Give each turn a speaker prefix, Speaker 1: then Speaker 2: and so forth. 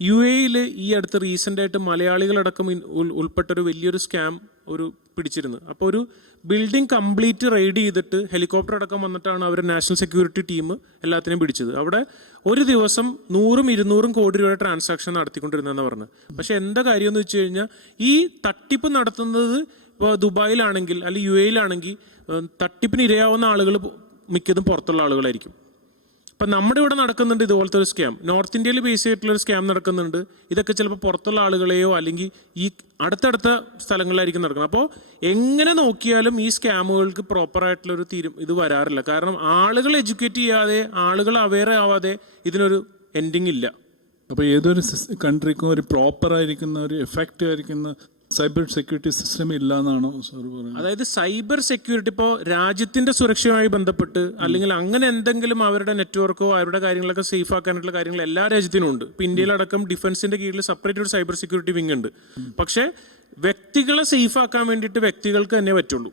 Speaker 1: U എയിൽ ഈ അടുത്ത് റീസെന്റ് ആയിട്ട് മലയാളികളടക്കം ഉൾപ്പെട്ടൊരു വലിയൊരു സ്കാം ഒരു പിടിച്ചിരുന്നു അപ്പോൾ ഒരു ബിൽഡിംഗ് കംപ്ലീറ്റ് റെയ്ഡ് ചെയ്തിട്ട് ഹെലികോപ്റ്റർ അടക്കം വന്നിട്ടാണ് അവർ നാഷണൽ സെക്യൂരിറ്റി ടീം എല്ലാത്തിനെയും പിടിച്ചത്. അവിടെ ഒരു ദിവസം നൂറും ഇരുന്നൂറും കോടി രൂപയുടെ ട്രാൻസാക്ഷൻ നടത്തിക്കൊണ്ടിരുന്നതെന്ന് പറഞ്ഞു പക്ഷെ എന്താ കാര്യം എന്ന് വെച്ച് കഴിഞ്ഞാൽ ഈ തട്ടിപ്പ് നടത്തുന്നത് ഇപ്പോൾ ദുബായിലാണെങ്കിൽ അല്ലെങ്കിൽ യു എയിലാണെങ്കിൽ തട്ടിപ്പിന് ഇരയാവുന്ന ആളുകൾ മിക്കതും പുറത്തുള്ള ആളുകളായിരിക്കും. ഇപ്പം നമ്മുടെ ഇവിടെ നടക്കുന്നുണ്ട് ഇതുപോലത്തെ ഒരു സ്കാം നോർത്ത് ഇന്ത്യയിൽ ബേസ് ചെയ്തിട്ടുള്ള സ്കാം നടക്കുന്നുണ്ട്. ഇതൊക്കെ ചിലപ്പോൾ പുറത്തുള്ള ആളുകളെയോ അല്ലെങ്കിൽ ഈ അടുത്തടുത്ത സ്ഥലങ്ങളിലായിരിക്കും നടക്കുന്നത്. അപ്പോൾ എങ്ങനെ നോക്കിയാലും ഈ സ്കാമുകൾക്ക് പ്രോപ്പറായിട്ടുള്ള ഒരു തീരും ഇത് വരാറില്ല. കാരണം ആളുകൾ എഡ്യൂക്കേറ്റ് ചെയ്യാതെ ആളുകൾ അവെയർ ആവാതെ ഇതിനൊരു എൻഡിങ് ഇല്ല.
Speaker 2: അപ്പോൾ ഏതൊരു കൺട്രിക്കും ഒരു പ്രോപ്പറായിരിക്കുന്ന ഒരു എഫക്റ്റീവ് ആയിരിക്കുന്ന സൈബർ സെക്യൂരിറ്റി സിസ്റ്റം ഇല്ല എന്നാണോ സാർ പറയുന്നത്?
Speaker 1: അതായത് സൈബർ സെക്യൂരിറ്റി ഇപ്പോൾ രാജ്യത്തിന്റെ സുരക്ഷയുമായി ബന്ധപ്പെട്ട് അല്ലെങ്കിൽ അങ്ങനെ എന്തെങ്കിലും അവരുടെ നെറ്റ്വർക്കോ അവരുടെ കാര്യങ്ങളൊക്കെ സേഫ് ആക്കാനായിട്ടുള്ള കാര്യങ്ങൾ എല്ലാ രാജ്യത്തിനും ഉണ്ട്. ഇപ്പൊ ഇന്ത്യയിലടക്കം ഡിഫൻസിന്റെ കീഴിൽ സെപ്പറേറ്റ് ഒരു സൈബർ സെക്യൂരിറ്റി വിങ് ഉണ്ട്. പക്ഷേ വ്യക്തികളെ സേഫ് ആക്കാൻ വേണ്ടിയിട്ട് വ്യക്തികൾക്ക് തന്നെ പറ്റുള്ളൂ.